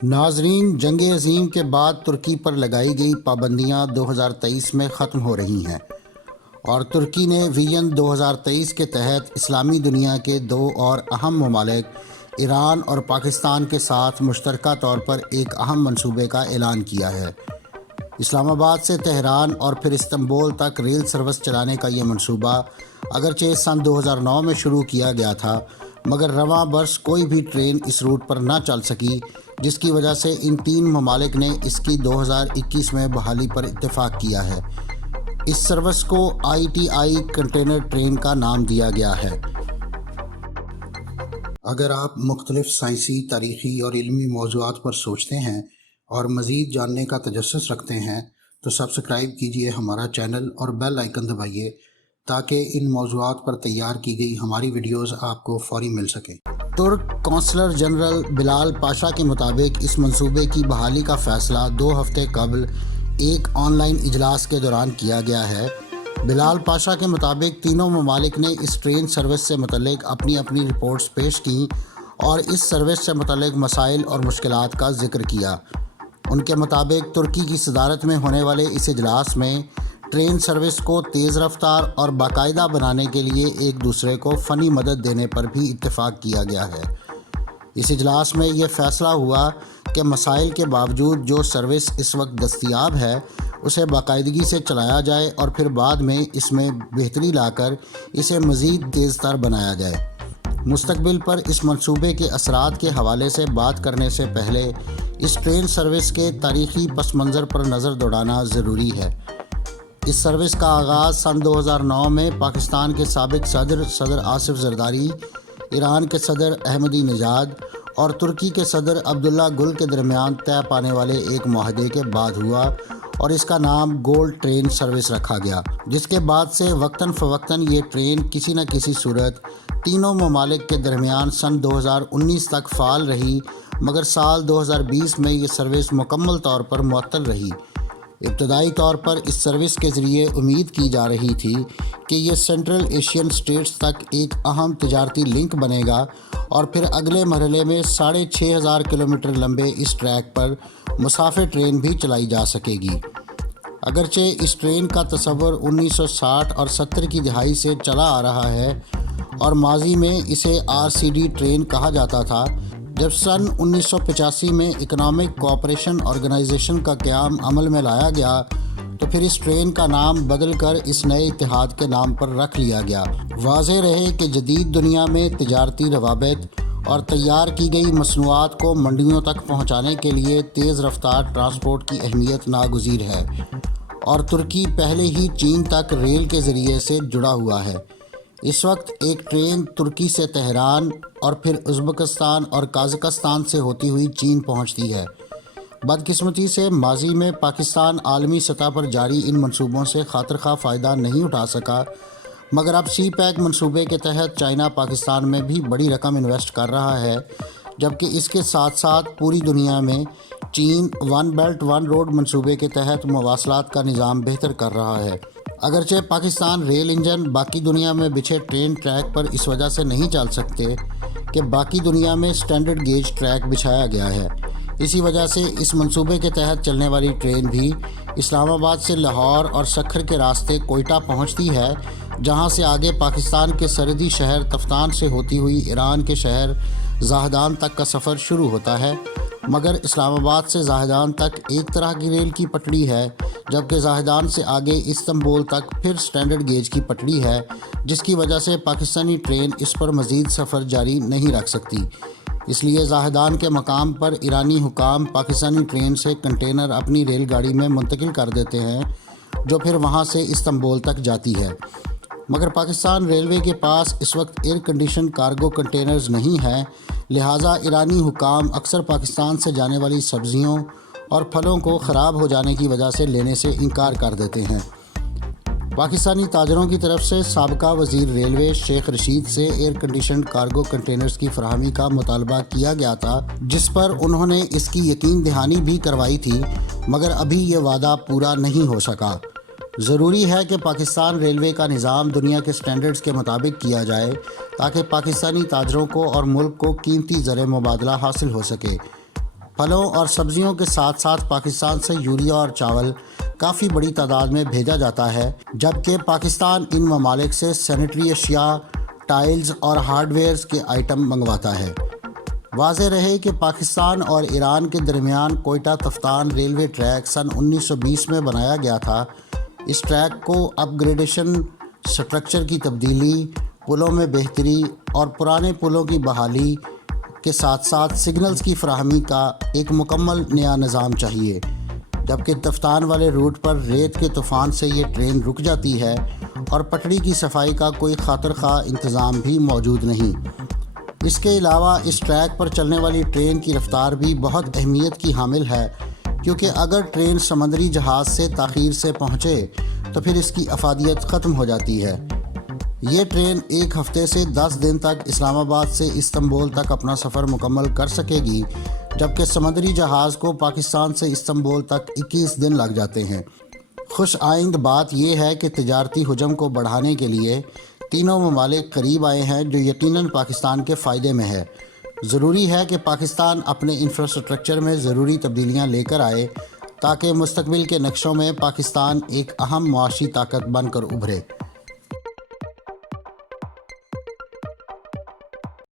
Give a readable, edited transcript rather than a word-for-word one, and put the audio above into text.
ناظرین، جنگ عظیم کے بعد ترکی پر لگائی گئی پابندیاں 2023 میں ختم ہو رہی ہیں اور ترکی نے ویژن 2023 کے تحت اسلامی دنیا کے دو اور اہم ممالک ایران اور پاکستان کے ساتھ مشترکہ طور پر ایک اہم منصوبے کا اعلان کیا ہے۔ اسلام آباد سے تہران اور پھر استنبول تک ریل سروس چلانے کا یہ منصوبہ اگرچہ سن 2009 میں شروع کیا گیا تھا، مگر رواں برس کوئی بھی ٹرین اس روٹ پر نہ چل سکی، جس کی وجہ سے ان تین ممالک نے اس کی 2021 میں بحالی پر اتفاق کیا ہے۔ اس سروس کو ITI کنٹینر ٹرین کا نام دیا گیا ہے۔ اگر آپ مختلف سائنسی، تاریخی اور علمی موضوعات پر سوچتے ہیں اور مزید جاننے کا تجسس رکھتے ہیں تو سبسکرائب کیجئے ہمارا چینل اور بیل آئیکن دبائیے تاکہ ان موضوعات پر تیار کی گئی ہماری ویڈیوز آپ کو فوری مل سکیں۔ ترک قونصلر جنرل بلال پاشا کے مطابق اس منصوبے کی بحالی کا فیصلہ 2 ہفتے قبل ایک آن لائن اجلاس کے دوران کیا گیا ہے۔ بلال پاشا کے مطابق تینوں ممالک نے اس ٹرین سروس سے متعلق اپنی رپورٹس پیش کیں اور اس سروس سے متعلق مسائل اور مشکلات کا ذکر کیا۔ ان کے مطابق ترکی کی صدارت میں ہونے والے اس اجلاس میں ٹرین سروس کو تیز رفتار اور باقاعدہ بنانے کے لیے ایک دوسرے کو فنی مدد دینے پر بھی اتفاق کیا گیا ہے۔ اس اجلاس میں یہ فیصلہ ہوا کہ مسائل کے باوجود جو سروس اس وقت دستیاب ہے اسے باقاعدگی سے چلایا جائے اور پھر بعد میں اس میں بہتری لا کر اسے مزید تیز تر بنایا جائے۔ مستقبل پر اس منصوبے کے اثرات کے حوالے سے بات کرنے سے پہلے اس ٹرین سروس کے تاریخی پس منظر پر نظر دوڑانا ضروری ہے۔ اس سروس کا آغاز سن 2009 میں پاکستان کے سابق صدر آصف زرداری، ایران کے صدر احمدی نژاد اور ترکی کے صدر عبداللہ گل کے درمیان طے پانے والے ایک معاہدے کے بعد ہوا اور اس کا نام گولڈ ٹرین سروس رکھا گیا، جس کے بعد سے وقتاً فوقتاً یہ ٹرین کسی نہ کسی صورت تینوں ممالک کے درمیان سن 2019 تک فعال رہی، مگر سال 2020 میں یہ سروس مکمل طور پر معطل رہی۔ ابتدائی طور پر اس سروس کے ذریعے امید کی جا رہی تھی کہ یہ سینٹرل ایشین سٹیٹس تک ایک اہم تجارتی لنک بنے گا اور پھر اگلے مرحلے میں 6500 کلومیٹر لمبے اس ٹریک پر مسافر ٹرین بھی چلائی جا سکے گی۔ اگرچہ اس ٹرین کا تصور 1960 اور 70 کی دہائی سے چلا آ رہا ہے اور ماضی میں اسے RCD ٹرین کہا جاتا تھا، جب سن 1985 میں اکنامک کوآپریشن آرگنائزیشن کا قیام عمل میں لایا گیا تو پھر اس ٹرین کا نام بدل کر اس نئے اتحاد کے نام پر رکھ لیا گیا۔ واضح رہے کہ جدید دنیا میں تجارتی روابط اور تیار کی گئی مصنوعات کو منڈیوں تک پہنچانے کے لیے تیز رفتار ٹرانسپورٹ کی اہمیت ناگزیر ہے، اور ترکی پہلے ہی چین تک ریل کے ذریعے سے جڑا ہوا ہے۔ اس وقت ایک ٹرین ترکی سے تہران اور پھر ازبکستان اور قازقستان سے ہوتی ہوئی چین پہنچتی ہے۔ بدقسمتی سے ماضی میں پاکستان عالمی سطح پر جاری ان منصوبوں سے خاطر خواہ فائدہ نہیں اٹھا سکا، مگر اب سی پیک منصوبے کے تحت چائنا پاکستان میں بھی بڑی رقم انویسٹ کر رہا ہے، جبکہ اس کے ساتھ ساتھ پوری دنیا میں چین ون بیلٹ ون روڈ منصوبے کے تحت مواصلات کا نظام بہتر کر رہا ہے۔ اگرچہ پاکستان ریل انجن باقی دنیا میں بچھے ٹرین ٹریک پر اس وجہ سے نہیں چل سکتے کہ باقی دنیا میں سٹینڈرڈ گیج ٹریک بچھایا گیا ہے۔ اسی وجہ سے اس منصوبے کے تحت چلنے والی ٹرین بھی اسلام آباد سے لاہور اور سکھر کے راستے کوئٹہ پہنچتی ہے، جہاں سے آگے پاکستان کے سرحدی شہر تفتان سے ہوتی ہوئی ایران کے شہر زاہدان تک کا سفر شروع ہوتا ہے۔ مگر اسلام آباد سے زاہدان تک ایک طرح کی ریل کی پٹڑی ہے، جبکہ زاہدان سے آگے استنبول تک پھر سٹینڈرڈ گیج کی پٹڑی ہے، جس کی وجہ سے پاکستانی ٹرین اس پر مزید سفر جاری نہیں رکھ سکتی۔ اس لیے زاہدان کے مقام پر ایرانی حکام پاکستانی ٹرین سے کنٹینر اپنی ریل گاڑی میں منتقل کر دیتے ہیں، جو پھر وہاں سے استنبول تک جاتی ہے۔ مگر پاکستان ریلوے کے پاس اس وقت ایئر کنڈیشن کارگو کنٹینرز نہیں ہیں، لہٰذا ایرانی حکام اکثر پاکستان سے جانے والی سبزیوں اور پھلوں کو خراب ہو جانے کی وجہ سے لینے سے انکار کر دیتے ہیں۔ پاکستانی تاجروں کی طرف سے سابقہ وزیر ریلوے شیخ رشید سے ایئر کنڈیشنڈ کارگو کنٹینرز کی فراہمی کا مطالبہ کیا گیا تھا، جس پر انہوں نے اس کی یقین دہانی بھی کروائی تھی، مگر ابھی یہ وعدہ پورا نہیں ہو سکا۔ ضروری ہے کہ پاکستان ریلوے کا نظام دنیا کے سٹینڈرڈز کے مطابق کیا جائے تاکہ پاکستانی تاجروں کو اور ملک کو قیمتی زر مبادلہ حاصل ہو سکے۔ پھلوں اور سبزیوں کے ساتھ ساتھ پاکستان سے یوریا اور چاول کافی بڑی تعداد میں بھیجا جاتا ہے، جبکہ پاکستان ان ممالک سے سینیٹری اشیاء، ٹائلز اور ہارڈ ویئرز کے آئٹم منگواتا ہے۔ واضح رہے کہ پاکستان اور ایران کے درمیان کوئٹہ تفتان ریلوے ٹریک سن 1920 میں بنایا گیا تھا۔ اس ٹریک کو اپ گریڈیشن، سٹرکچر کی تبدیلی، پلوں میں بہتری اور پرانے پلوں کی بحالی کے ساتھ ساتھ سگنلز کی فراہمی کا ایک مکمل نیا نظام چاہیے، جبکہ تفتان والے روٹ پر ریت کے طوفان سے یہ ٹرین رک جاتی ہے اور پٹڑی کی صفائی کا کوئی خاطر خواہ انتظام بھی موجود نہیں۔ اس کے علاوہ اس ٹریک پر چلنے والی ٹرین کی رفتار بھی بہت اہمیت کی حامل ہے، کیونکہ اگر ٹرین سمندری جہاز سے تاخیر سے پہنچے تو پھر اس کی افادیت ختم ہو جاتی ہے۔ یہ ٹرین ایک ہفتے سے 10 دن تک اسلام آباد سے استنبول تک اپنا سفر مکمل کر سکے گی، جبکہ سمندری جہاز کو پاکستان سے استنبول تک 21 دن لگ جاتے ہیں۔ خوش آئند بات یہ ہے کہ تجارتی حجم کو بڑھانے کے لیے تینوں ممالک قریب آئے ہیں، جو یقیناً پاکستان کے فائدے میں ہے۔ ضروری ہے کہ پاکستان اپنے انفراسٹرکچر میں ضروری تبدیلیاں لے کر آئے تاکہ مستقبل کے نقشوں میں پاکستان ایک اہم معاشی طاقت بن کر ابھرے۔